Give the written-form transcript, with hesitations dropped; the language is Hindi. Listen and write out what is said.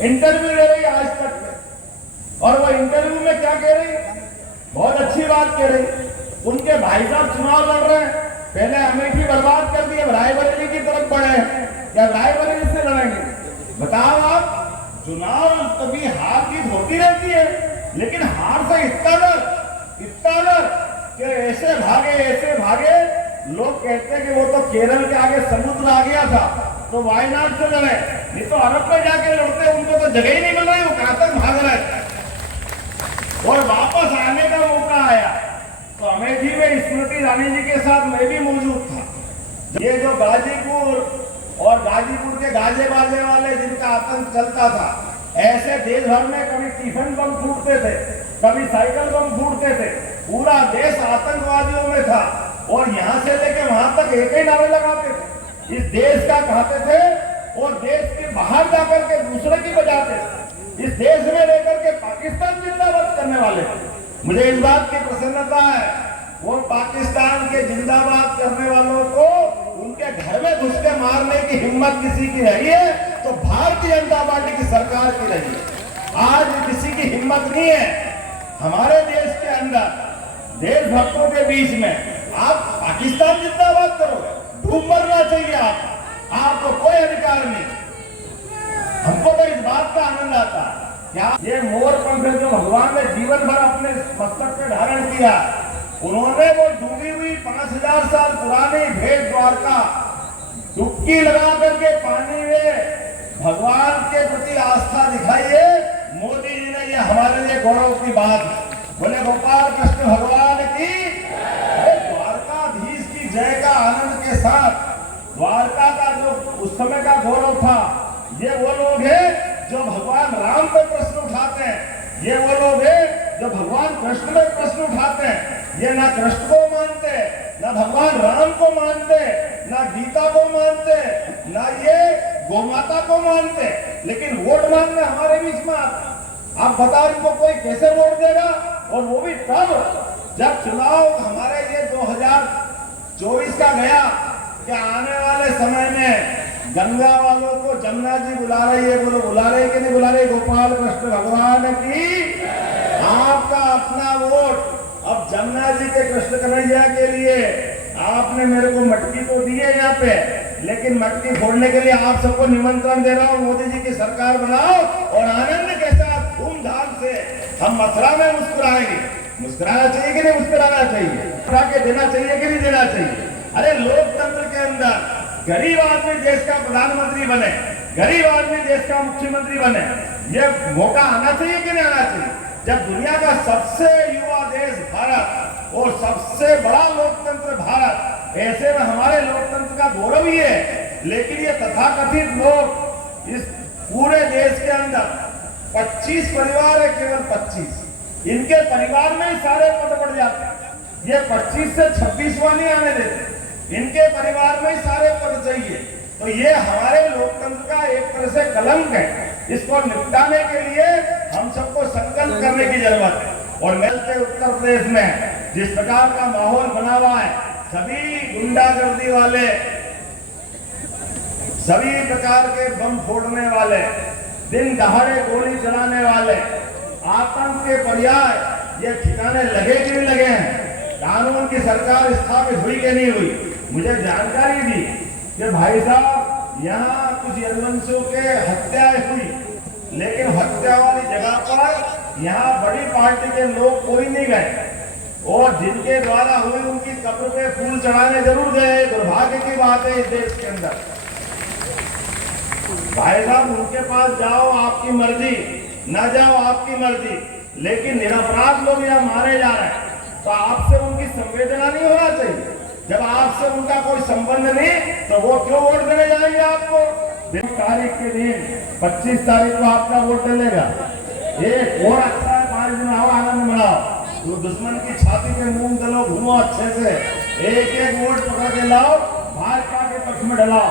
इंटरव्यू ले रही आज तक में, और वो इंटरव्यू में क्या कह रही, बहुत अच्छी बात कह रही। उनके भाई साहब चुनाव लड़ रहे हैं, पहले अमेठी बर्बाद कर दी, अब रायबरेली की तरफ बढ़े हैं, या रायबरेली से लड़ेंगे? बताओ आप, चुनाव कभी हार जीत होती रहती है, लेकिन हार से इतना डर कि ऐसे भागे। लोग कहते हैं कि वो तो केरल के आगे समुद्र आ गया था तो वायनाड से लड़े, नहीं तो अरब में जाके लड़ते, उनको तो जगह ही नहीं मिल रही, वो कहां तक भाग रहे थे। और वापस आने का मौका आया तो अमेठी में स्मृति ईरानी जी के साथ मैं भी मौजूद था। ये जो गाजीपुर और गाजीपुर के गाजे बाजे वाले जिनका आतंक चलता था, ऐसे देश भर में कभी टिफिन बम फूटते थे, कभी साइकिल बम फूटते थे, पूरा देश आतंकवादियों में था, और यहां से लेकर वहां तक एक ही नारे लगाते थे, इस देश का कहते थे, और देश के बाहर जाकर के दूसरे की बजाते थे, इस देश में लेकर के पाकिस्तान जिंदाबाद करने वाले। मुझे इस बात की प्रसन्नता है, वो पाकिस्तान के जिंदाबाद करने वालों को उनके घर में घुस के मारने की हिम्मत किसी की रही है तो भारतीय जनता पार्टी की सरकार की रही है। आज किसी की हिम्मत नहीं है हमारे देश के अंदर, देशभक्तों के बीच में आप पाकिस्तान जिंदाबाद करोगे, डूब मरना चाहिए आपको कोई अधिकार नहीं। हमको तो इस बात का आनंद आता है, क्या ये मोर पंख जो भगवान ने जीवन भर अपने मस्तक पे धारण किया, उन्होंने वो डूबी हुई 5000 साल पुरानी भेद द्वारका डुबकी लगा करके पानी में भगवान के प्रति आस्था दिखाई है। मोदी जी ने, ये हमारे लिए गौरव की बात है। बोले गोपाल कृष्ण भगवान की, द्वारकाधीश की जय का आनंद के साथ। द्वारका का जो उस समय का गौरव था, ये वो लोग हैं जो भगवान राम पे प्रश्न उठाते हैं, ये वो लोग हैं जो भगवान कृष्ण पे प्रश्न उठाते हैं। ये ना कृष्ण को मानते, ना भगवान राम को मानते, ना गीता को मानते, ना ये गोमाता को मानते, लेकिन वोट मांगने हमारे बीच में आता। आप बताओ इनको कोई कैसे वोट देगा? और वो भी तब जब चुनाव हमारे ये 2024 का गया कि आने वाले समय में गंगा वालों को जमुना जी बुला रही है, बोलो बुला रही कि नहीं बुला रही? गोपाल कृष्ण भगवान की आपका अपना वोट अब जमुना जी के कृष्ण कन्हैया के लिए। आपने मेरे को मटकी तो दी है यहाँ पे, लेकिन मटकी फोड़ने के लिए आप सबको निमंत्रण दे रहा हूँ, मोदी जी की सरकार बनाओ और आनंद के साथ धूमधाम से हम मथुरा में मुस्कुराएंगे। मुस्कुराना चाहिए कि नहीं मुस्कुराना चाहिए? मुस्कुरा के देना चाहिए कि नहीं देना चाहिए? अरे लोकतंत्र के अंदर गरीब आदमी देश का प्रधानमंत्री बने, गरीब आदमी देश का मुख्यमंत्री बने, ये मौका आना चाहिए कि नहीं आना चाहिए? जब दुनिया का सबसे युवा देश भारत और सबसे बड़ा लोकतंत्र भारत, ऐसे में हमारे लोकतंत्र का गौरव ही है। लेकिन ये तथाकथित लोग इस पूरे देश के अंदर 25 परिवार है, केवल 25, इनके परिवार में ही सारे पद बढ़ जाते हैं। ये 25 से 26वां नहीं आने देते, इनके परिवार में ही सारे पद चाहिए। तो ये हमारे लोकतंत्र का एक तरह से कलंक है। इसको निपटाने के लिए हम सबको संकल्प करने की जरूरत है। और मिलते उत्तर प्रदेश में जिस प्रकार का माहौल बना हुआ है, सभी गुंडागर्दी वाले, सभी प्रकार के बम फोड़ने वाले, दिन दहाड़े गोली चलाने वाले, आतंक के पर्याय ये ठिकाने लगे कि नहीं लगे हैं? कानून की सरकार स्थापित हुई कि नहीं हुई? मुझे जानकारी दी कि भाई साहब यहाँ कुछ यदुवंशियों के हत्याएं हुई, लेकिन हत्या वाली जगह पर यहाँ बड़ी पार्टी के लोग कोई नहीं गए, और जिनके द्वारा हुई उनकी कब्र पे फूल चढ़ाने जरूर गए। दुर्भाग्य की बात है इस देश के अंदर। भाई साहब उनके पास जाओ आपकी मर्जी, ना जाओ आपकी मर्जी, लेकिन निरपराध लोग यहाँ मारे जा रहे हैं तो आपसे उनकी संवेदना नहीं होना चाहिए? जब आपसे उनका कोई संबंध नहीं तो वो क्यों वोट देने जाएंगे आपको? तारीख के दिन 25 तारीख को आपका वोट डलेगा। एक और अच्छा है, 5 दिन आओ आनंद मनाओ, तो दुश्मन की छाती पे मूंग दलो, घूमो अच्छे से, एक एक वोट पकड़ के लाओ, भाजपा के पक्ष में डलाओ।